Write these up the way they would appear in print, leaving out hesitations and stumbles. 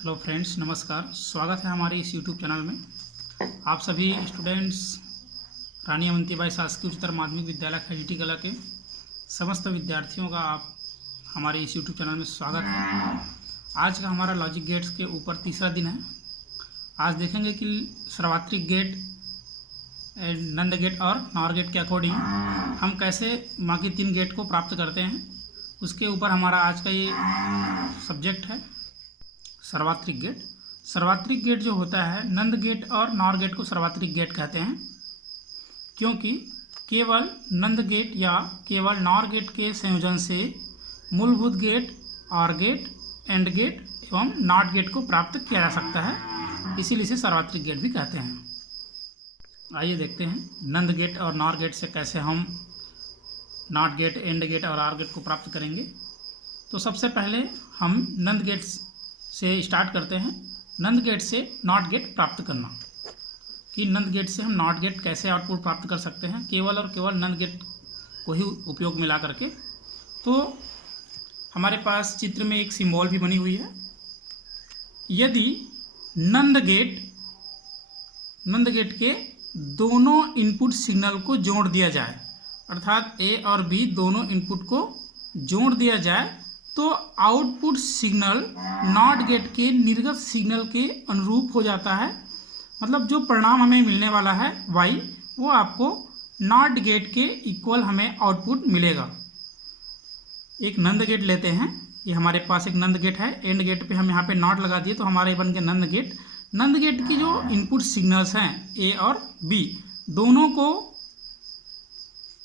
Hello friends, नमस्कार। स्वागत है हमारे इस यूट्यूब चैनल में। आप सभी स्टूडेंट्स रानी अवंतीबाई शासकीय उच्चतर माध्यमिक विद्यालय खैरीटी कला के समस्त विद्यार्थियों का आप हमारे इस यूट्यूब चैनल में स्वागत है। आज का हमारा लॉजिक गेट्स के ऊपर तीसरा दिन है। आज देखेंगे कि सर्वात्रिक गेट, नंद गेट और नॉर गेट के अकॉर्डिंग हम कैसे बाकी तीन गेट को प्राप्त करते हैं। उसके ऊपर हमारा आज का ये सब्जेक्ट है सर्वात्रिक गेट। सर्वात्रिक गेट जो होता है, नंद गेट और नॉर गेट को सर्वात्रिक गेट कहते हैं, क्योंकि केवल नंद गेट या केवल नॉर गेट के संयोजन से मूलभूत gate, or gate, and gate एवं नॉट गेट को प्राप्त किया जा सकता है। इसीलिए इसे सर्वात्रिक गेट भी कहते हैं। आइए देखते हैं नंद गेट और नॉर गेट से कैसे हम नॉट गेट, एंड गेट और आर गेट को प्राप्त करेंगे। तो सबसे पहले हम नंद गेट से स्टार्ट करते हैं। नंद गेट से नॉट गेट प्राप्त करना, कि नंद गेट से हम नॉट गेट कैसे आउटपुट प्राप्त कर सकते हैं, केवल और केवल नंद गेट को ही उपयोग मिला करके। तो हमारे पास चित्र में एक सिंबल भी बनी हुई है। यदि नंद गेट के दोनों इनपुट सिग्नल को जोड़ दिया जाए, अर्थात ए और बी दोनों इनपुट को जोड़ दिया जाए, तो आउटपुट सिग्नल नॉट गेट के निर्गत सिग्नल के अनुरूप हो जाता है। मतलब जो परिणाम हमें मिलने वाला है y, वो आपको नॉट गेट के इक्वल हमें आउटपुट मिलेगा। एक नंद गेट लेते हैं, ये हमारे पास एक नंद गेट है। एंड गेट पे हम यहाँ पे नॉट लगा दिए तो हमारे बन गए नंद गेट। नंद गेट की जो इनपुट सिग्नल्स हैं ए और बी, दोनों को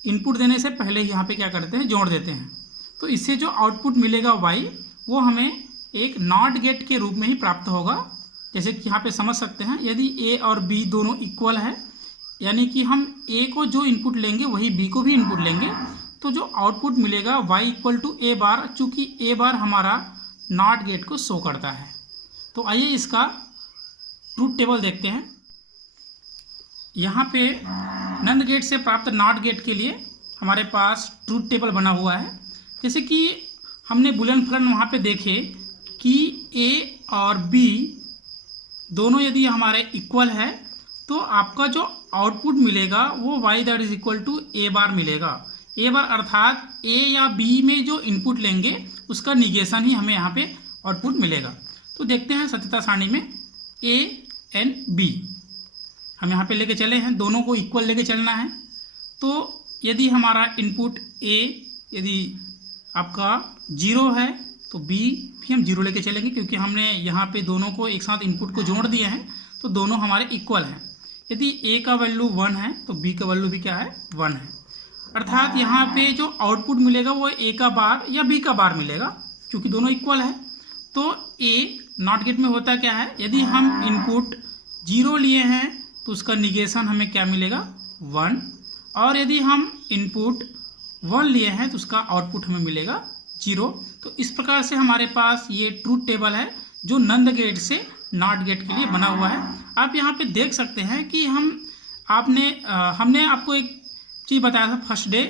इनपुट देने से पहले यहाँ पे क्या करते हैं, जोड़ देते हैं। तो इससे जो आउटपुट मिलेगा y, वो हमें एक नॉट गेट के रूप में ही प्राप्त होगा। जैसे कि यहाँ पे समझ सकते हैं, यदि a और b दोनों इक्वल है, यानी कि हम a को जो इनपुट लेंगे वही b को भी इनपुट लेंगे, तो जो आउटपुट मिलेगा y इक्वल टू a बार, चूँकि a बार हमारा नॉट गेट को शो करता है। तो आइए इसका ट्रूथ टेबल देखते हैं। यहाँ पे नंद गेट से प्राप्त नॉट गेट के लिए हमारे पास ट्रूथ टेबल बना हुआ है। जैसे कि हमने बुलियन फलन वहाँ पे देखे कि a और b दोनों यदि हमारे इक्वल है, तो आपका जो आउटपुट मिलेगा वो y that is equal to a bar मिलेगा। a बार अर्थात a या b में जो इनपुट लेंगे उसका निगेशन ही हमें यहाँ पे आउटपुट मिलेगा। तो देखते हैं सत्यता सारणी में a एंड b हम यहाँ पे लेके चले हैं, दोनों को इक्वल लेके चलना है। तो यदि हमारा इनपुट a यदि आपका 0 है तो b भी हम 0 लेके चलेंगे, क्योंकि हमने यहाँ पे दोनों को एक साथ इनपुट को जोड़ दिए हैं, तो दोनों हमारे इक्वल हैं। यदि a का वैल्यू 1 है तो b का वैल्यू भी क्या है, 1 है। अर्थात यहाँ पे जो आउटपुट मिलेगा वो a का बार या b का बार मिलेगा, क्योंकि दोनों इक्वल है। तो a नॉट गेट में होता क्या है, यदि हम इनपुट 0 लिए हैं तो उसका निगेशन हमें क्या मिलेगा, 1, और यदि हम इनपुट 1 लिए हैं तो उसका आउटपुट हमें मिलेगा 0। तो इस प्रकार से हमारे पास ये ट्रूथ टेबल है जो नंद गेट से नॉट गेट के लिए बना हुआ है। आप यहाँ पे देख सकते हैं कि हमने आपको एक चीज़ बताया था फर्स्ट डे,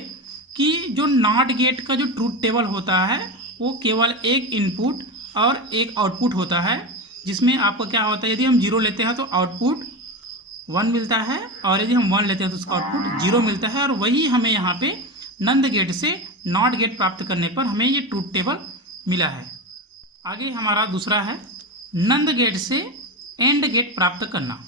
कि जो नॉट गेट का जो ट्रूथ टेबल होता है वो केवल एक इनपुट और एक आउटपुट होता है, जिसमें आपका क्या होता है, यदि हम 0 लेते हैं तो आउटपुट 1 मिलता है, और यदि हम 1 लेते हैं तो उसका आउटपुट 0 मिलता है। और वही हमें यहाँ पे नंद गेट से नॉट गेट प्राप्त करने पर हमें ये ट्रूथ टेबल मिला है। आगे हमारा दूसरा है नंद गेट से एंड गेट प्राप्त करना।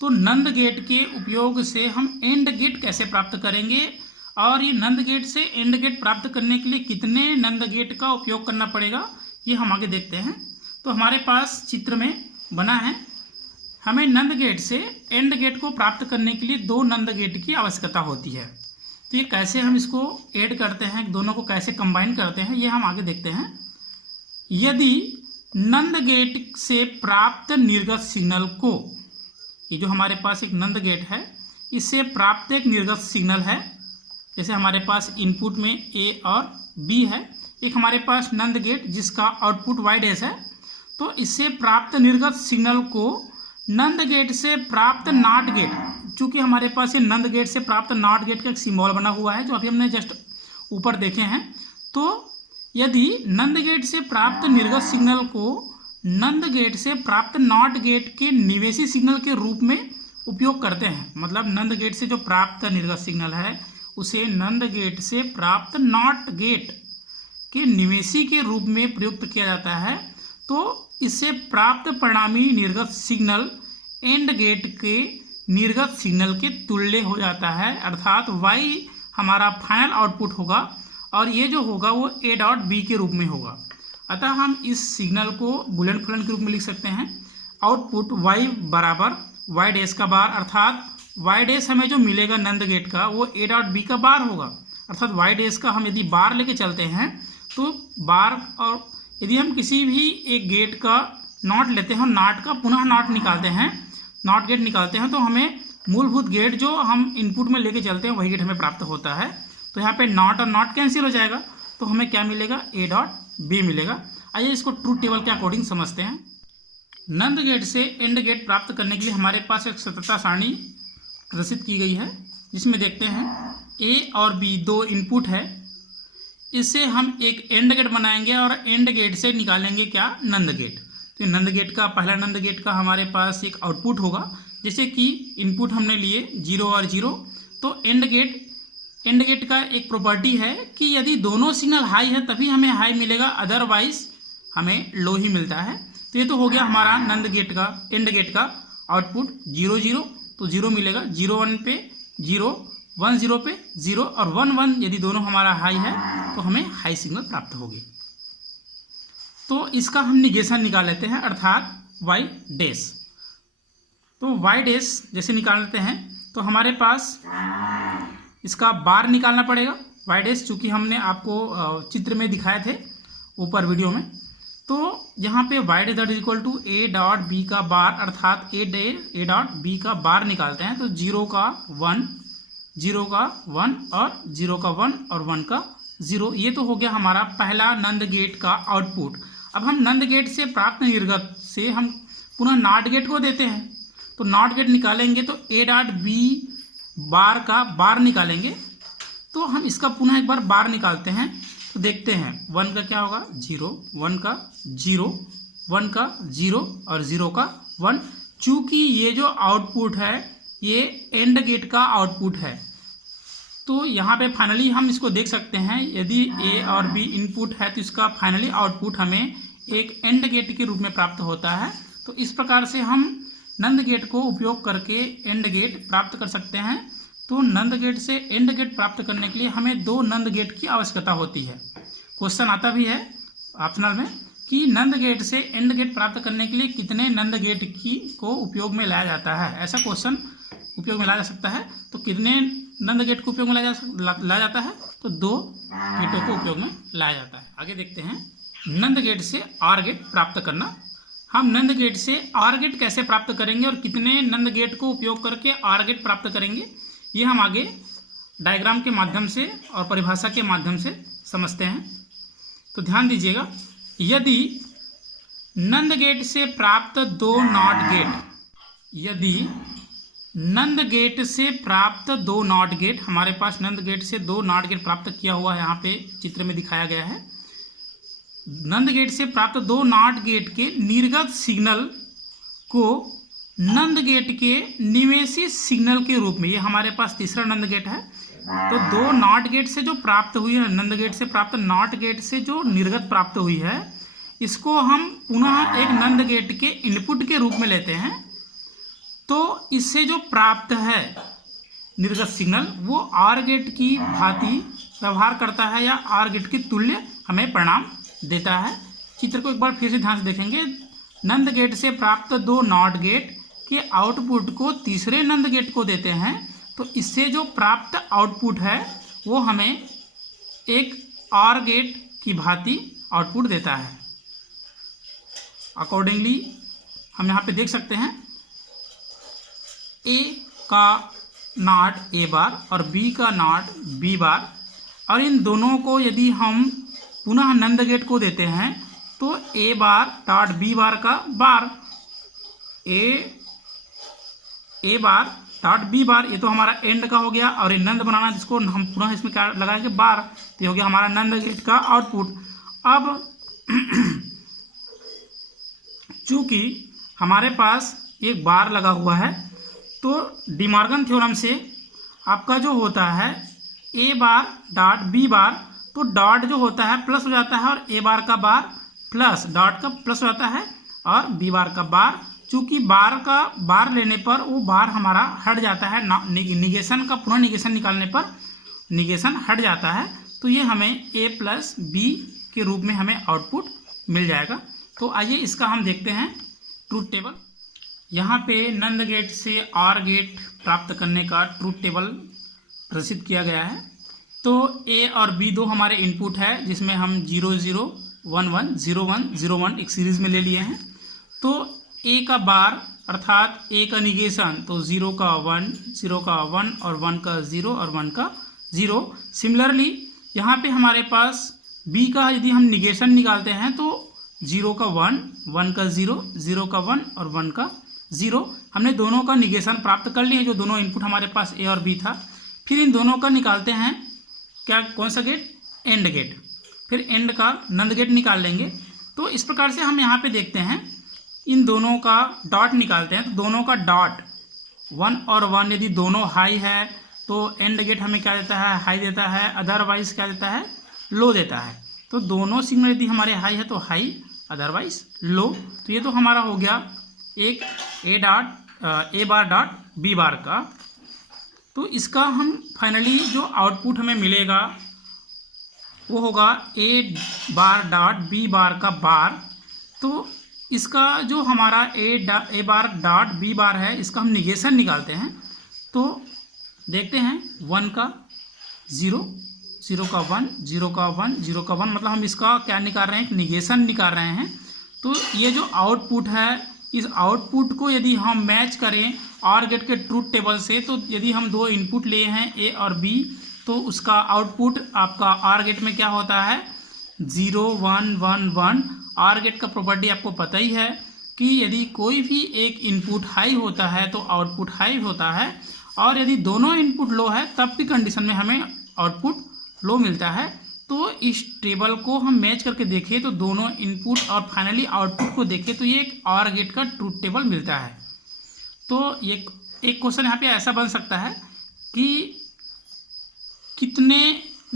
तो नंद गेट के उपयोग से हम एंड गेट कैसे प्राप्त करेंगे, और ये नंद गेट से एंड गेट प्राप्त करने के लिए कितने नंद गेट का उपयोग करना पड़ेगा, ये हम आगे देखते हैं। तो हमारे पास चित्र में बना है, हमें नंद गेट से एंड गेट को प्राप्त करने के लिए 2 नंद गेट की आवश्यकता होती है। तो ये कैसे हम इसको ऐड करते हैं, दोनों को कैसे कंबाइन करते हैं, ये हम आगे देखते हैं। यदि नंद गेट से प्राप्त निर्गत सिग्नल को, ये जो हमारे पास एक नंद गेट है, इससे प्राप्त एक निर्गत सिग्नल है, जैसे हमारे पास इनपुट में a और b है, एक हमारे पास नंद गेट जिसका आउटपुट y डैश है, तो इससे प्राप्त निर्गत सिग्नल को नंद गेट से प्राप्त नॉट गेट, चूंकि हमारे पास ये नंद गेट से प्राप्त नॉट गेट का एक सिंबल बना हुआ है जो अभी हमने जस्ट ऊपर देखे हैं। तो यदि नंद गेट से प्राप्त निर्गत सिग्नल को नंद गेट से प्राप्त नॉट गेट के निवेशी सिग्नल के रूप में उपयोग करते हैं। मतलब नंद गेट से जो प्राप्त निर्गत सिग्नल है उसे नंद गेट से प्राप्त नॉट गेट के निवेशी के रूप में प्रयुक्त किया जाता है। तो इससे प्राप्त परिणामी निर्गत सिग्नल एंड गेट के निर्गत सिग्नल के तुल्य हो जाता है, अर्थात y हमारा फाइनल आउटपुट होगा और ये जो होगा वो a डॉट b के रूप में होगा। अतः हम इस सिग्नल को बुलियन फलन के रूप में लिख सकते हैं। आउटपुट y बराबर y डैश का बार, अर्थात y डैश हमें जो मिलेगा नंद गेट का वो a डॉट b का बार होगा, अर्थात y डैश का हम यदि बार लेके चलते हैं तो बार, और यदि हम किसी भी एक गेट का नॉट लेते हैं और नॉट का पुनः नॉट निकालते हैं, नॉट गेट निकालते हैं, तो हमें मूलभूत गेट जो हम इनपुट में लेके चलते हैं वही गेट हमें प्राप्त होता है। तो यहाँ पे नॉट और नॉट कैंसिल हो जाएगा, तो हमें क्या मिलेगा, a डॉट b मिलेगा। आइए इसको ट्रूथ टेबल के अकॉर्डिंग समझते हैं। नंद गेट से एंड गेट प्राप्त करने के लिए हमारे पास एक सततता सारणी प्रदर्शित की गई है, जिसमें देखते हैं a और b दो इनपुट है, इससे हम एक एंड गेट बनाएंगे और एंड गेट से निकालेंगे क्या, नंद गेट। तो नंद गेट का पहला नंद गेट का हमारे पास एक आउटपुट होगा, जैसे कि इनपुट हमने लिए 0 और 0। तो एंड गेट का एक प्रॉपर्टी है कि यदि दोनों सिग्नल हाई है तभी हमें हाई मिलेगा, अदरवाइज हमें लो ही मिलता है। तो ये तो हो गया हमारा नंद गेट का एंड गेट का आउटपुट 0 0, तो 0 मिलेगा, 0 1 पे 0, 1 0 पे 0 और 1 1 यदि दोनों हमारा हाई है तो हमें हाई सिग्नल प्राप्त होगी। तो इसका हम निगेशन निकाल लेते हैं, अर्थात y डैश। तो y डैश जैसे निकाल लेते हैं तो हमारे पास इसका बार निकालना पड़ेगा y डैश, चूँकि हमने आपको चित्र में दिखाए थे ऊपर वीडियो में। तो यहाँ पे y dash that is equal to a dot b का बार, अर्थात a डॉट b का बार निकालते हैं। तो 0 का 1, 0 का 1 और 0 का 1 और 1 का 0, ये तो हो गया हमारा पहला नंद गेट का आउटपुट। अब हम नंद गेट से प्राप्त निर्गत से हम पुनः नॉट गेट को देते हैं, तो नॉट गेट निकालेंगे तो a डॉट b बार का बार निकालेंगे। तो हम इसका पुनः एक बार बार निकालते हैं, तो देखते हैं 1 का क्या होगा, 0, 1 का 0, 1 का 0 और 0 का 1। चूँकि ये जो आउटपुट है ये एंड गेट का आउटपुट है, तो यहाँ पे फाइनली हम इसको देख सकते हैं, यदि a और b इनपुट है तो इसका फाइनली आउटपुट हमें एक एंड गेट के रूप में प्राप्त होता है। तो इस प्रकार से हम नंद गेट को उपयोग करके एंड गेट प्राप्त कर सकते हैं। तो नंद गेट से एंड गेट प्राप्त करने के लिए हमें 2 नंद गेट की आवश्यकता होती है। क्वेश्चन आता भी है ऑप्शनल में कि नंद गेट से एंड गेट प्राप्त करने के लिए कितने नंद गेट को उपयोग में लाया जाता है, ऐसा क्वेश्चन उपयोग में लाया जा सकता है। तो कितने नंद गेट को उपयोग में लाया जाता है, तो 2 गेटों को उपयोग में लाया जाता है। आगे देखते हैं नंद गेट से आर गेट प्राप्त करना। हम नंद गेट से आर गेट कैसे प्राप्त करेंगे और कितने नंद गेट को उपयोग करके आर गेट प्राप्त करेंगे, ये हम आगे डायग्राम के माध्यम से और परिभाषा के माध्यम से समझते हैं। तो ध्यान दीजिएगा, यदि नंद गेट से प्राप्त 2 नॉट गेट, यदि नंद गेट से प्राप्त 2 नॉट गेट, हमारे पास नंद गेट से 2 नॉट गेट प्राप्त किया हुआ है, यहाँ पे चित्र में दिखाया गया है। नंद गेट से प्राप्त 2 नॉट गेट के निर्गत सिग्नल को नंद गेट के निवेशी सिग्नल के रूप में, ये हमारे पास तीसरा नंद गेट है। तो 2 नॉट गेट से जो प्राप्त हुई है, नंद गेट से प्राप्त नॉट गेट से जो निर्गत प्राप्त हुई है, इसको हम पुनः एक नंद गेट के इनपुट के रूप में लेते हैं। तो इससे जो प्राप्त है निर्गत सिग्नल वो आर गेट की भांति व्यवहार करता है या आर गेट के तुल्य हमें परिणाम देता है। चित्र को एक बार फिर से ध्यान से देखेंगे। नंद गेट से प्राप्त 2 नॉट गेट के आउटपुट को तीसरे नंद गेट को देते हैं, तो इससे जो प्राप्त आउटपुट है वो हमें एक आर गेट की भांति आउटपुट देता है। अकॉर्डिंगली हम यहाँ पे देख सकते हैं a का नॉट a बार और b का नॉट b बार, और इन दोनों को यदि हम पुनः नंद गेट को देते हैं तो a बार डॉट b बार का बार, a बार डॉट b बार, ये तो हमारा एंड का हो गया। और ये नंद बनाना जिसको हम पुनः इसमें क्या लगाएंगे, बार, तो ये हो गया हमारा नंद गेट का आउटपुट। अब चूँकि हमारे पास एक बार लगा हुआ है तो डी मॉर्गन थ्योरम से आपका जो होता है ए बार डॉट बी बार, तो डॉट जो होता है प्लस हो जाता है और ए बार का बार प्लस डॉट का प्लस हो जाता है और बी बार का बार। चूँकि बार का बार लेने पर वो बार हमारा हट जाता है, निगेशन का पुनः निगेशन निकालने पर निगेशन हट जाता है, तो ये हमें ए प्लस बी के रूप में हमें आउटपुट मिल जाएगा। तो आइए इसका हम देखते हैं ट्रूथ टेबल। यहाँ पे नंद गेट से आर गेट प्राप्त करने का ट्रूथ टेबल प्रदर्शित किया गया है। तो ए और बी दो हमारे इनपुट है जिसमें हम 0 0 1 1 0 1 0 1 एक सीरीज में ले लिए हैं। तो ए का बार अर्थात ए का निगेशन, तो 0 का 1 0 का 1 और 1 का 0 और 1 का 0। सिमिलरली यहाँ पे हमारे पास बी का यदि हम निगेशन निकालते हैं तो 0 का 1 1 का 0 0 का 1 और 1 का 0। हमने दोनों का निगेशन प्राप्त कर लिए, जो दोनों इनपुट हमारे पास ए और बी था। फिर इन दोनों का निकालते हैं क्या, कौन सा गेट, एंड गेट। फिर एंड का नंद गेट निकाल लेंगे। तो इस प्रकार से हम यहाँ पे देखते हैं इन दोनों का डॉट निकालते हैं। तो दोनों का डॉट 1 और 1 यदि दोनों हाई है तो एंड गेट हमें क्या देता है, हाई देता है, अदरवाइज क्या देता है, लो देता है। तो दोनों सिग्नल यदि हमारे हाई है तो हाई, अदरवाइज लो। तो ये तो हमारा हो गया एक ए बार डॉट बी बार का। तो इसका हम फाइनली जो आउटपुट हमें मिलेगा वो होगा ए बार डॉट बी बार का बार। तो इसका जो हमारा ए बार डॉट बी बार है इसका हम निगेशन निकालते हैं। तो देखते हैं 1 का 0 0 का 1 0 का 1 0 का 1, मतलब हम इसका क्या निकाल रहे हैं, निगेशन निकाल रहे हैं। तो ये जो आउटपुट है इस आउटपुट को यदि हम मैच करें आर गेट के ट्रूथ टेबल से, तो यदि हम दो इनपुट लिए हैं ए और बी तो उसका आउटपुट आपका आर गेट में क्या होता है 0 1 1 1। आर गेट का प्रॉपर्टी आपको पता ही है कि यदि कोई भी एक इनपुट हाई होता है तो आउटपुट हाई होता है, और यदि दोनों इनपुट लो है तब की कंडीशन में हमें आउटपुट लो मिलता है। तो इस टेबल को हम मैच करके देखें तो दोनों इनपुट और फाइनली आउटपुट को देखें तो ये एक आर गेट का ट्रूथ टेबल मिलता है। तो ये एक क्वेश्चन यहाँ पे ऐसा बन सकता है कि कितने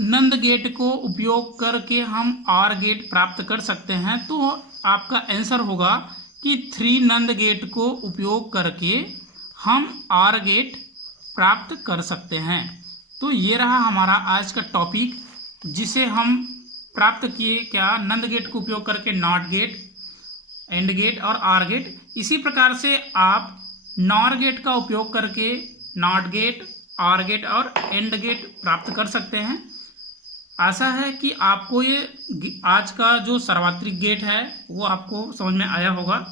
नंद गेट को उपयोग करके हम आर गेट प्राप्त कर सकते हैं। तो आपका आंसर होगा कि 3 नंद गेट को उपयोग करके हम आर गेट प्राप्त कर सकते हैं। तो ये रहा हमारा आज का टॉपिक जिसे हम प्राप्त किए क्या, नंद गेट को उपयोग करके नॉट गेट, एंड गेट और आर गेट। इसी प्रकार से आप नॉर गेट का उपयोग करके नॉट गेट, आर गेट और एंड गेट प्राप्त कर सकते हैं। आशा है कि आपको ये आज का जो सार्वत्रिक गेट है वो आपको समझ में आया होगा।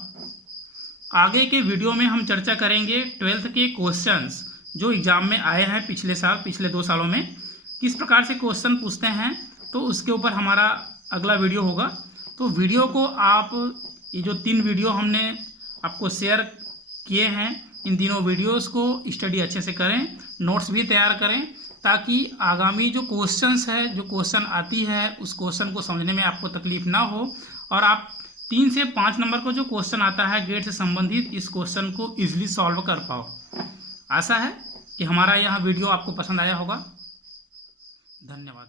आगे के वीडियो में हम चर्चा करेंगे 12th के क्वेश्चंस जो एग्जाम में आए हैं पिछले साल, पिछले 2 सालों में किस प्रकार से क्वेश्चन पूछते हैं, तो उसके ऊपर हमारा अगला वीडियो होगा। तो वीडियो को आप ये जो 3 वीडियो हमने आपको शेयर किए हैं इन तीनों वीडियोस को स्टडी अच्छे से करें, नोट्स भी तैयार करें ताकि आगामी जो क्वेश्चंस है, जो क्वेश्चन आती है उस क्वेश्चन को समझने में आपको तकलीफ ना हो और आप 3 से 5 नंबर को जो क्वेश्चन आता है गेट से संबंधित इस क्वेश्चन को ईजिली सॉल्व कर पाओ। आशा है कि हमारा यह वीडियो आपको पसंद आया होगा। धन्यवाद।